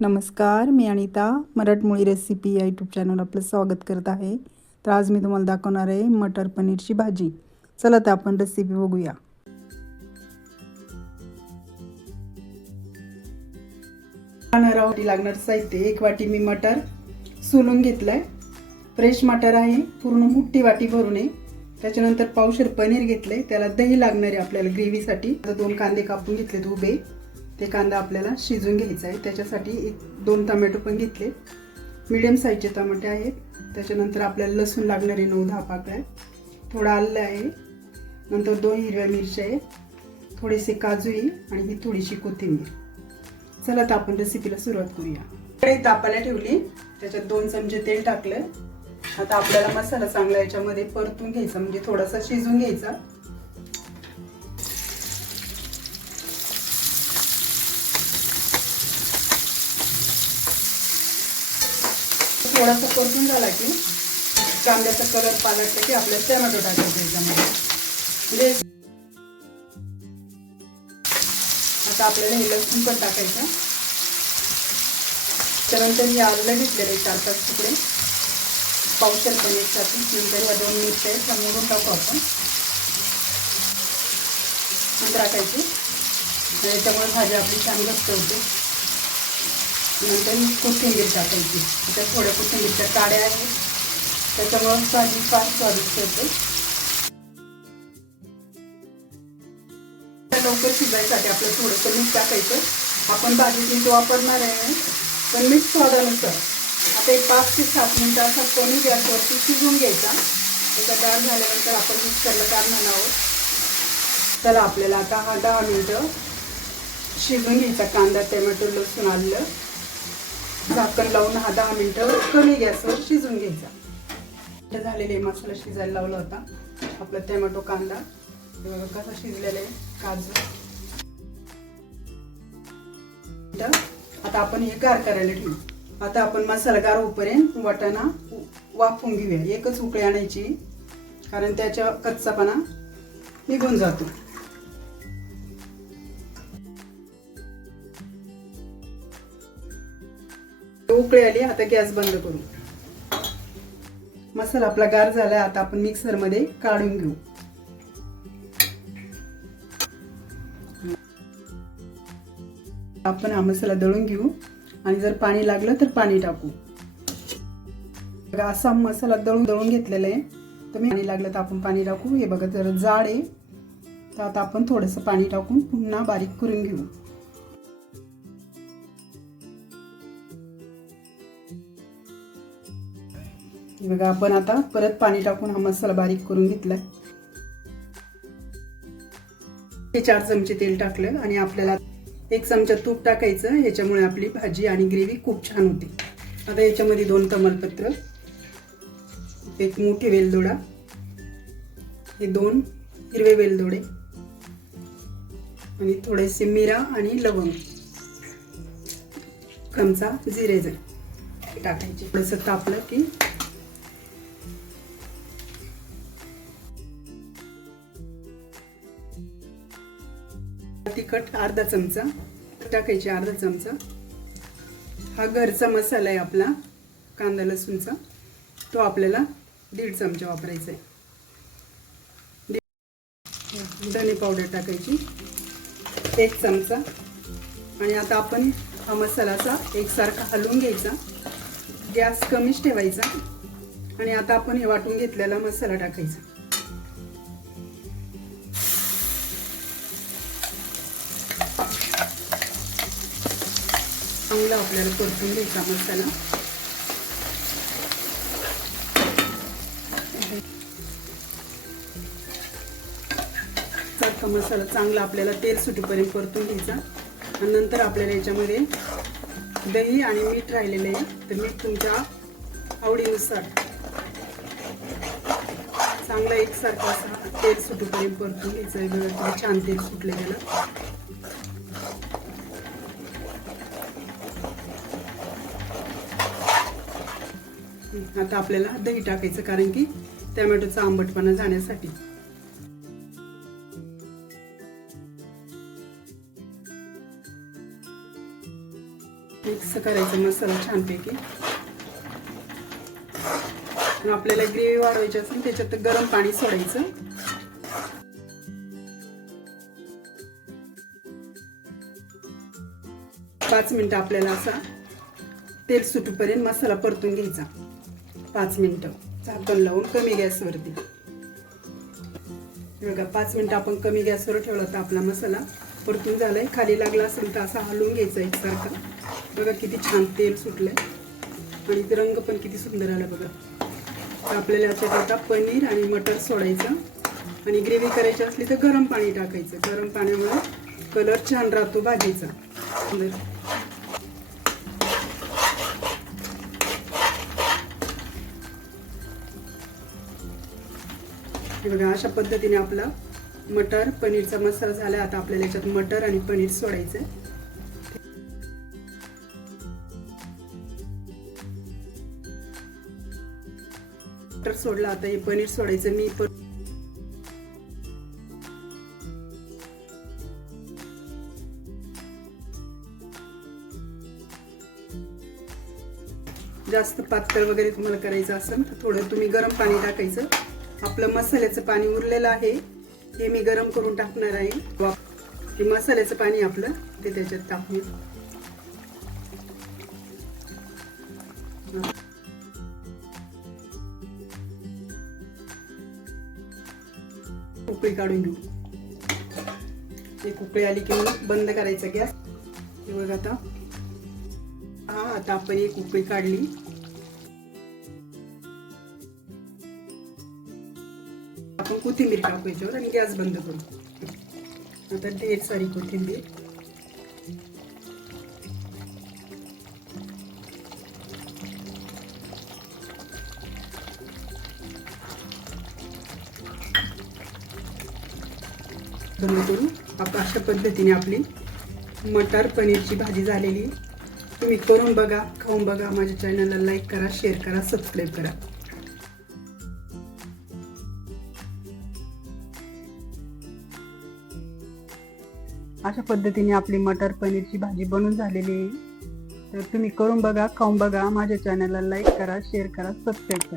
नमस्कार, मी अनिता मराठमोळी रेसिपी या YouTube channel आपलं स्वागत करत आहे। तर आज मी तुम्हाला दाखवणार आहे मटर पनीरची भाजी। चला तर आपण रेसिपी बघूया। लागणार साहित्य, एक वाटी मी मटर सोलून घेतलंय, फ्रेश मटर आहे, पूर्ण मोठी वाटी भरून आहे। त्याच्यानंतर पावशेर पनीर घेतले, त्याला दही लागणार आहे आपल्याला ग्रेव्हीसाठी। दोन कांदे कापून घेतलेत उभे, ते कांदा आपल्याला शिजून घ्यायचा आहे। त्याच्यासाठी दोन टोमॅटो पण घेतले, मीडियम साईजचे टोमॅटो आहेत। त्याच्यानंतर आपल्याला लसूण लागणार आहे 9-10 पाकळ्या, थोडा आलं आहे, नंतर 2 हिरव्या मिरच्या आहेत, थोडेसे काजू आहे आणि ही थोडीशी कोथिंबीर। चला तर आपण रेसिपीला सुरुवात करूया। कढई तापायला ठेवली, त्याच्यात 2 चमचे तेल टाकलं। आता आपल्याला मसाला चांगला याच्यामध्ये परतून घ्यायचा, म्हणजे थोडासा शिजून घ्यायचा। थोडासा परतून झाला की कांद्याचा कलर पालटला की आपल्याला टोमॅटो टाकायचे याच्यामध्ये। आता आपल्याला हे लसूण पण टाकायचं। त्यानंतर मी आलं घेतलेले 4-5 तुकडे पावशेर पनीरसाठी। नंतर या 2 मिरच्या आहेत, मोडून टाकू आपण, टाकायची, याच्यामुळे भाजी आपली छान घट्ट होते। नंतर कोथिंबीर टाकायची, त्याच्यात थोड्या कोथिंबीरच्या काड्या आहेत, त्याच्यामुळे भाजी फार स्वादिष्ट होते। लवकर शिजायसाठी आपलं थोडंसं मीठ टाकायचं। आपण भाजीत मीठ वापरणार आहे, पण मीठ स्वादानुसार। आता एक 5 ते 7 मिनिटं असा कमी गॅसवरती शिजून घ्यायचा। त्याचा डाळ झाल्यानंतर आपण मिक्सरला काढणार आहोत। चला आपल्याला आता हा 10 मिनिटं शिजून घ्यायचा कांदा, टोमॅटो, लसूण, आलं। झाकण लावून हा 10 मिनिटं कमी गॅसवर शिजून घ्यायचा। झालेले मसाला शिजायला लावला होता आपला टोमॅटो, कांदा, हे बघा कसा शिजलेला आहे, काजू। आता आपण हे गार करायला ठेवू। आता आपण मसाला गार होईपर्यंत वाटाणा वाफवून घेऊया। एकच उकळी आणायची, कारण त्याचा कच्चापणा निघून जातो। उकळी आली, आता गॅस बंद करू। मसाला आपला गार झालाय, आता आपण मिक्सर मध्ये काढून घेऊ। आपण हा मसाला दळून घेऊ आणि जर पाणी लागलं तर पाणी टाकू। असा मसाला दळून घेतलेला आहे, तर पाणी लागलं तर आपण पाणी टाकू। हे बघा जरा जाड आहे, तर आता आपण थोडंसं पाणी टाकून पुन्हा बारीक करून घेऊ। हे बघा आपण आता परत पाणी टाकून हा मसाला बारीक करून घेतलाय। 4 चमचे तेल टाकलं आणि आपल्याला 1 चमचा तूप टाकायचं, ह्याच्यामुळे आपली भाजी आणि ग्रेव्ही खूप छान होते। आता याच्यामध्ये 2 तमालपत्र, 1 मोठी वेलदोडा, हे 2 हिरवे वेलदोडे आणि थोडेसे मिरा आणि लवंग, चमचा जिरे टाकायचे। थोडंसं तापलं की तिखट अर्धा चमचा टाकायचे, अर्धा चमचा। हा घरचा मसाला आहे आपला कांदा लसूणचा, तो आपल्याला 1.5 चमचा वापरायचा आहे। धने पावडर टाकायची 1 चमचा। आणि आता आपण हा मसाला असा एकसारखा हलवून घ्यायचा, गॅस कमीच ठेवायचा। आणि आता आपण हे वाटून घेतलेला मसाला टाकायचा। चांगला आपल्याला परतून घ्यायचा मसाला। मसाला चांगला आपल्याला तेल सुटेपर्यंत परतून घ्यायचा। आणि नंतर आपल्याला याच्यामध्ये दही आणि मीठ राहिलेले आहे, तर मीठ तुमच्या आवडीनुसार चांगला एकसारखा असा तेल सुटेपर्यंत परतून घ्यायचं। बघा छान तेल सुटले त्याला। आता आपल्याला दही टाकायचं, कारण की टोमॅटोचा आंबटपणा जाण्यासाठी। मिक्स करायचं मसाला छानपैकी. आपल्याला ग्रेव्ही वाढवायची असेल त्याच्यात गरम पाणी सोडायचं. पाच मिनिटं आपल्याला असा तेल सुटूपर्यंत मसाला परतून घ्यायचा. 5 मिनिटं झाकण लावून कमी गॅसवरती. बघा 5 मिनिटं आपण कमी गॅसवर ठेवला तर आपला मसाला परतून झालाय. खाली लागला असेल तर असा हलवून घ्यायचा एकसारखा. बघा किती छान तेल सुटलंय आणि रंग पण किती सुंदर आला बघा. तर आपल्याला याच्यात आता पनीर आणि मटर सोडायचं आणि ग्रेव्ही करायची असली तर गरम पाणी टाकायचं. गरम पाण्यामुळे कलर छान राहतो भाजीचा. हे बघा अशा पद्धतीने आपला मटर पनीरचा मसाला झाला. आता आपल्याला याच्यात मटर आणि पनीर सोडायचं. मटर सोडला. आता हे पनीर सोडायचं. मी जास्त पातळ वगैरे तुम्हाला करायचं असेल तर थोडं तुम्ही गरम पाणी टाकायचं. आपलं मसाल्याचं पाणी उरलेलं आहे हे मी गरम करून टाकणार आहे. हे मसाल्याचं पाणी आपलं ते त्याच्यात टाकून उकळी काढून घेऊ. एक उकळी आली की बंद करायचा गॅस. हे बघा आता आपण एक उकळी काढली. आपण कोथिंबीर टाकू याच्यावर आणि गॅस बंद करू. आता ढेर सारी कोथिंबीर. बंद करू. आपण अशा पद्धतीने आपली मटर पनीरची भाजी झालेली. तुम्ही करून बघा, खाऊन बघा. माझ्या चॅनलला लाईक करा, शेअर करा, सबस्क्राईब करा. अशा पद्धतीने आपली मटर पनीरची भाजी बनून झालेली आहे. तर तुम्ही करून बघा, खाऊन बघा. माझ्या चॅनलला लाईक करा, शेअर करा, सबस्क्राईब करा.